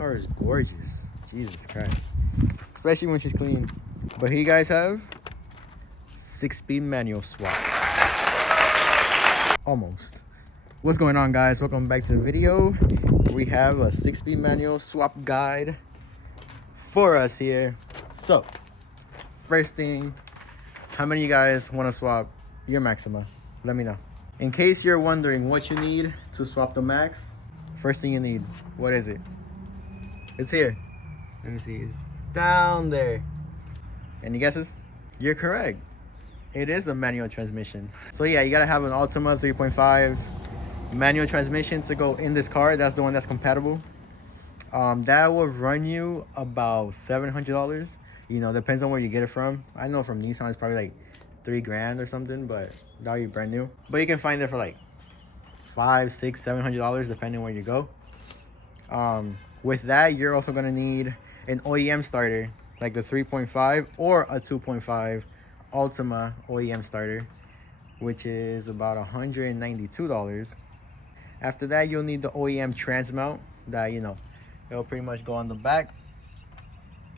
car is gorgeous. Jesus Christ. Especially when she's clean. But here you guys have 6-speed manual swap. Almost. What's going on, guys? Welcome back to the video. We have a 6-speed manual swap guide for us here. So, first thing, how many of you guys want to swap your Maxima? Let me know. In case you're wondering what you need to swap the Max, first thing you need, what is it? It's here. Let me see, it's down there. Any guesses? You're correct. It is a manual transmission. So yeah, you gotta have an Ultima 3.5 manual transmission to go in this car. That's the one that's compatible. That will run you about $700. You know, depends on where you get it from. I know from Nissan it's probably like $3,000 or something, but that'll be brand new. But you can find it for like $500, $600, $700 depending where you go. With that, you're also gonna need an OEM starter, like the 3.5 or a 2.5 Ultima OEM starter, which is about $192. After that, you'll need the OEM trans mount that, you know, it'll pretty much go on the back.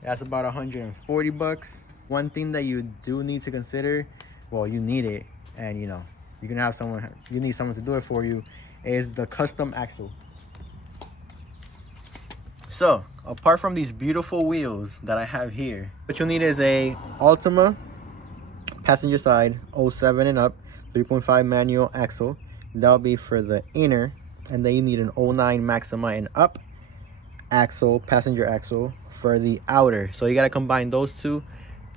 That's about 140 bucks. One thing that you do need to consider, well, you need it, and you know, you can have someone, you need someone to do it for you, is the custom axle. So, apart from these beautiful wheels that I have here, what you'll need is a Ultima passenger side 07 and up 3.5 manual axle. That'll be for the inner, and then you need an 09 Maxima and up axle, passenger axle, for the outer. So you got to combine those two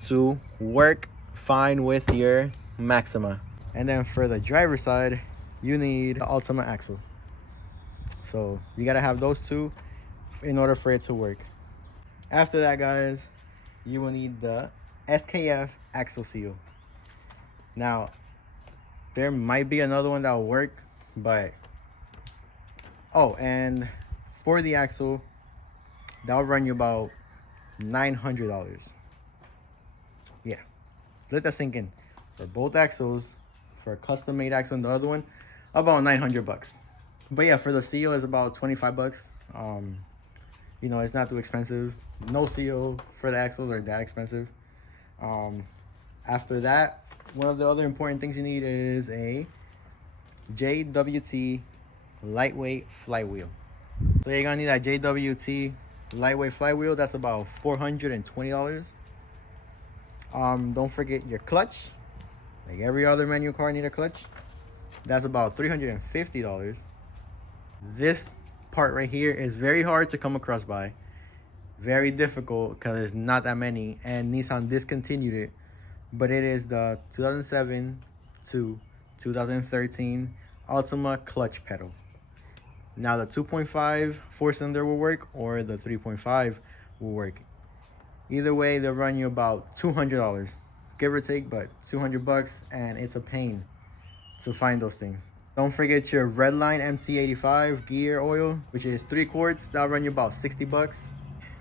to work fine with your Maxima. And then for the driver side, you need the Ultima axle. So you got to have those two in order for it to work. After that, guys, you will need the Skf Axle Seal. Now, there might be another one that will work, but oh, and for the axle, that'll run you about $900. Yeah, let that sink in. For both axles, for a custom made axle and the other one, about 900 bucks. But yeah, for the seal is about 25 bucks. You know, it's not too expensive. No seal for the axles are that expensive. After that, one of the other important things you need is a JWT lightweight flywheel. So you're gonna need that JWT lightweight flywheel. That's about $420. Don't forget your clutch. Like every other manual car need a clutch. That's about $350. This part right here is very hard to come across by. Very difficult because there's not that many, and Nissan discontinued it. But it is the 2007 to 2013 Ultima clutch pedal. Now the 2.5 4-cylinder will work, or the 3.5 will work. Either way, they'll run you about $200, give or take, but 200 bucks, and it's a pain to find those things. Don't forget your Redline MT85 gear oil, which is 3 quarts. That'll run you about 60 bucks.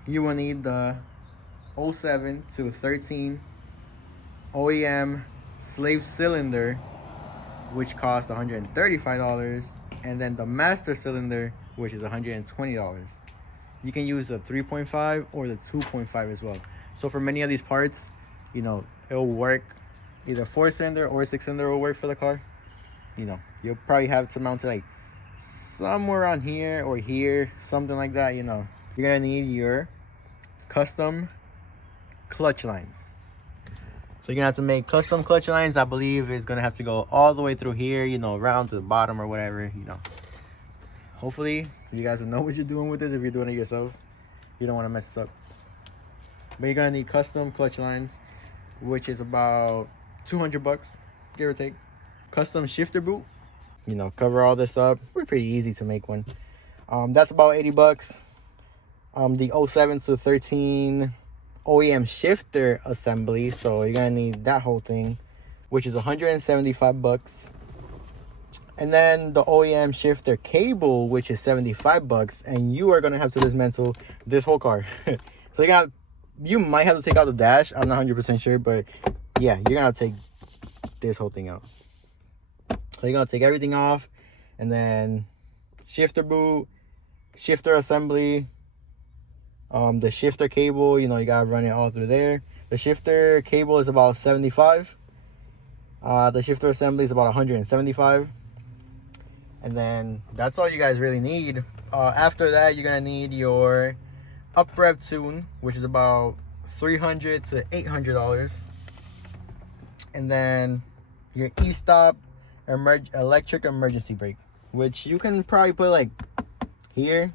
You will need the 07 to 13 OEM slave cylinder, which costs $135, and then the master cylinder, which is $120. You can use the 3.5 or the 2.5 as well. So for many of these parts, you know, it'll work. Either 4-cylinder or 6-cylinder will work for the car. You know, you'll probably have to mount it like somewhere on here or here, something like that. You know, you're gonna need your custom clutch lines. So you're gonna have to make custom clutch lines. I believe it's gonna have to go all the way through here, you know, around to the bottom or whatever, you know. Hopefully you guys will know what you're doing with this. If you're doing it yourself, you don't want to mess it up. But you're gonna need custom clutch lines, which is about 200 bucks, give or take. Custom shifter boot, you know, cover all this up. We're pretty easy to make one. That's about 80 bucks. The 07 to 13 OEM shifter assembly, so you're gonna need that whole thing, which is 175 bucks. And then the OEM shifter cable, which is 75 bucks, and you are gonna have to dismantle this whole car. So you might have to take out the dash. I'm not 100% sure, but yeah, you're gonna have to take this whole thing out. So you're gonna take everything off, and then shifter boot, shifter assembly, The shifter cable, you know, you gotta run it all through there. The shifter cable is about 75. The shifter assembly is about 175. And then that's all you guys really need. After that, you're gonna need your up rev tune, which is about $300 to $800. And then your e-stop electric emergency brake, which you can probably put like here.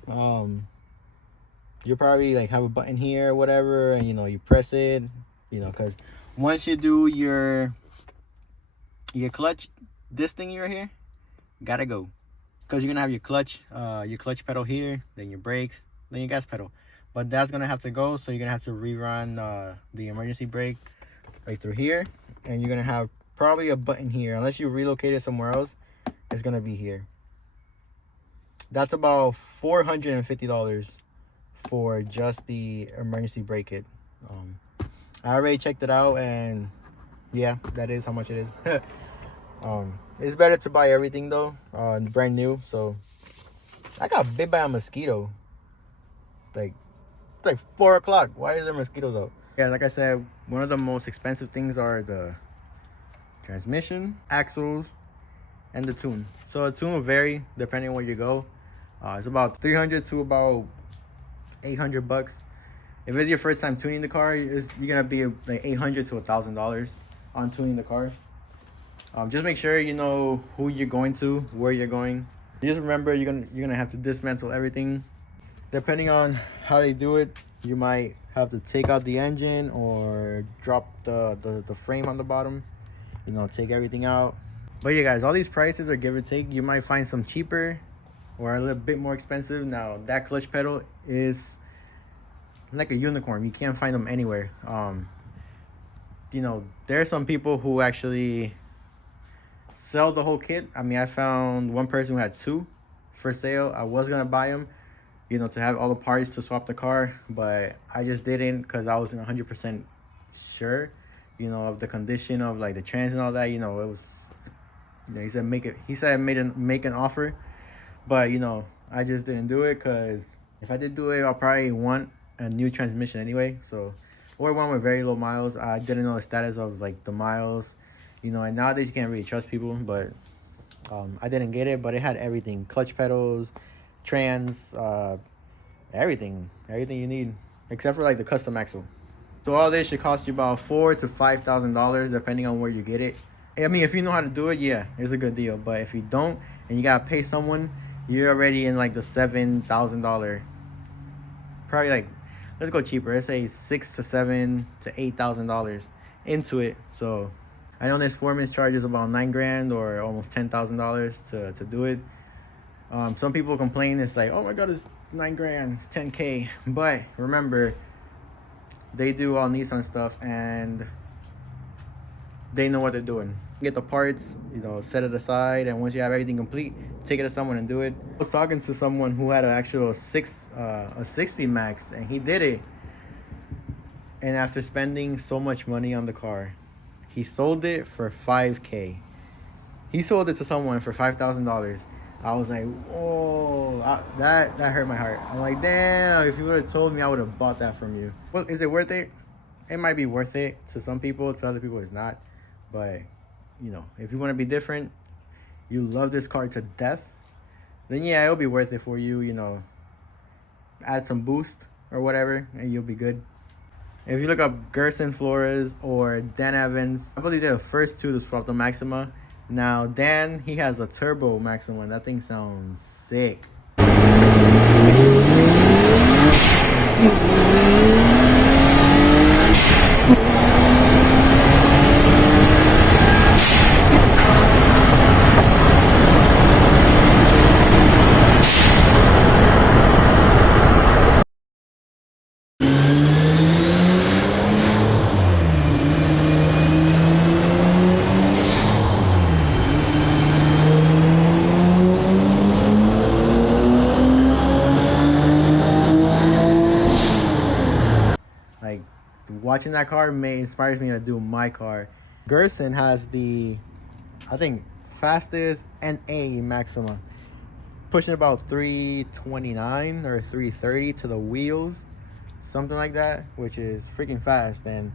You probably like have a button here or whatever, and you know, you press it, you know, because once you do your clutch, this thing right here gotta go, because you're gonna have your clutch pedal here, then your brakes, then your gas pedal, but that's gonna have to go. So you're gonna have to rerun the emergency brake right through here, and you're gonna have probably a button here, unless you relocate it somewhere else. It's gonna be here. That's about $450 for just the emergency brake kit. I already checked it out, and yeah, that is how much it is. It's better to buy everything though, brand new. So I got bit by a mosquito. It's like 4 o'clock. Why is there mosquitoes out? Yeah, like I said, one of the most expensive things are the transmission, axles, and the tune. So the tune will vary depending on where you go. It's about $300 to about $800. If it's your first time tuning the car, you're gonna be like $800 to $1,000 on tuning the car. Just make sure you know who you're going to, where you're going. Just remember, you're gonna have to dismantle everything. Depending on how they do it, you might have to take out the engine or drop the frame on the bottom. You know, take everything out. But yeah, guys, all these prices are give or take. You might find some cheaper or a little bit more expensive. Now that clutch pedal is like a unicorn. You can't find them anywhere. You know, there are some people who actually sell the whole kit. I mean, I found one person who had 2 for sale. I was gonna buy them, you know, to have all the parts to swap the car, but I just didn't, because I wasn't 100% sure, you know, of the condition of like the trans and all that. You know, it was, you know, he said make an offer, but you know, I just didn't do it, because if I did do it, I'll probably want a new transmission anyway. So, or one with very low miles. I didn't know the status of like the miles, you know, and nowadays you can't really trust people. But I didn't get it, but it had everything: clutch pedals, trans, everything you need, except for like the custom axle. So all this should cost you about $4,000 to $5,000 depending on where you get it. I mean, if you know how to do it, yeah, it's a good deal. But if you don't and you gotta pay someone, you're already in like the $7,000, probably, like, let's go cheaper, let's say $6,000 to $7,000 to $8,000 into it. So I know Nisformance charges about $9,000 or almost $10,000 to do it. Some people complain, it's like, oh my god, it's $9,000, it's $10K. But remember, they do all Nissan stuff and they know what they're doing. Get the parts, you know, set it aside, and once you have everything complete, take it to someone and do it. I was talking to someone who had an actual 6-speed max, and he did it. And after spending so much money on the car, he sold it for $5K. He sold it to someone for $5,000. I was like, oh, that hurt my heart. I'm like, damn, if you would have told me, I would have bought that from you. Well, is it worth it? It might be worth it to some people, to other people it's not. But, you know, if you want to be different, you love this car to death, then yeah, it'll be worth it for you. You know, add some boost or whatever, and you'll be good. If you look up Gerson Flores or Dan Evans, I believe they're the first 2 to swap the Maxima. Now Dan, he has a turbo Maxima, and that thing sounds sick. Like, watching that car inspires me to do my car. Gerson has the, I think, fastest NA Maxima, pushing about 329 or 330 to the wheels. something like that, which is freaking fast. And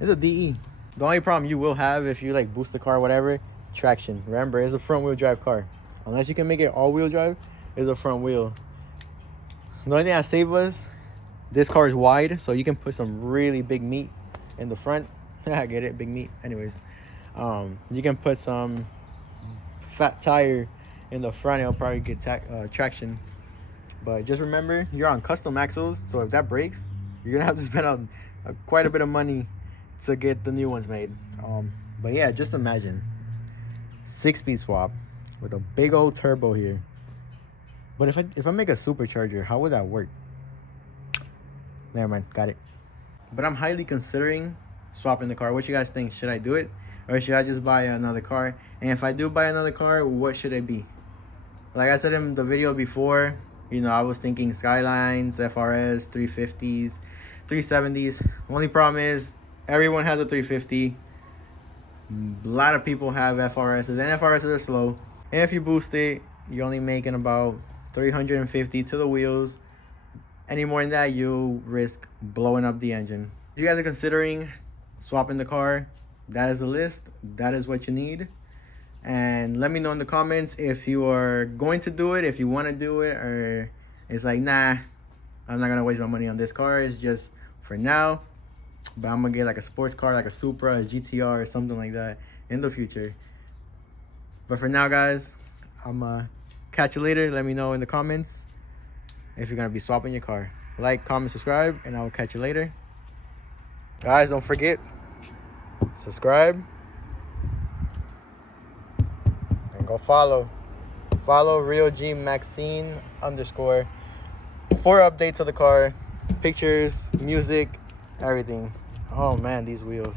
it's a DE. The only problem you will have if you like boost the car or whatever, traction. Remember, it's a front wheel drive car. Unless you can make it all wheel drive, it's a front wheel. The only thing that saved us, this car is wide, so you can put some really big meat in the front. I get it, big meat. Anyways, you can put some fat tire in the front. It'll probably get traction. But just remember, you're on custom axles, so if that breaks, you're gonna have to spend quite a bit of money to get the new ones made. But yeah, just imagine 6-speed swap with a big old turbo here. But if I make a supercharger, how would that work? Never mind, got it. But I'm highly considering swapping the car. What you guys think? Should I do it, or should I just buy another car? And if I do buy another car, what should it be? Like I said in the video before, you know, I was thinking Skylines, FRS, 350s, 370s. Only problem is everyone has a 350. A lot of people have FRSs, and FRSs are slow. And if you boost it, you're only making about 350 to the wheels. Any more than that, you'll risk blowing up the engine. If you guys are considering swapping the car, that is a list. That is what you need. And let me know in the comments if you are going to do it, if you want to do it, or it's like, nah, I'm not gonna waste my money on this car. It's just for now. But I'm gonna get like a sports car, like a Supra, a GTR, or something like that in the future. But for now, guys, I'm gonna catch you later. Let me know in the comments if you're gonna be swapping your car. Like, comment, subscribe, and I will catch you later. Guys, don't forget, subscribe and go follow Real G Maxine _ for updates of the car, pictures, music, everything. Oh man, these wheels.